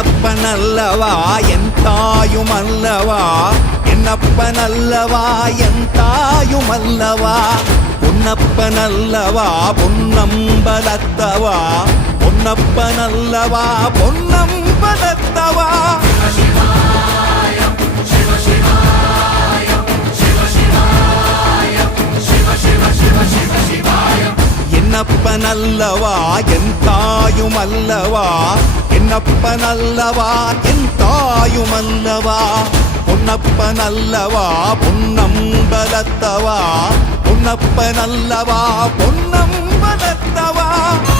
என்னப்பனல்லவா என் தாயுமல்லவா, என்னப்பனல்லவா என் தாயுமல்லவா, பொன்னப்பனல்லவா பொன்னம்பலத்தவா, பொன்னப்பனல்லவா பொன்னம்பலத்தவா. என்னப்பனல்லவா என் தாயுமல்லவா, என்னப்பனல்லவா என் தாயுமல்லவா, பொன்னப்பனல்லவா பொன்னம்பலத்தவா, பொன்னப்பனல்லவா பொன்னம்பலத்தவா.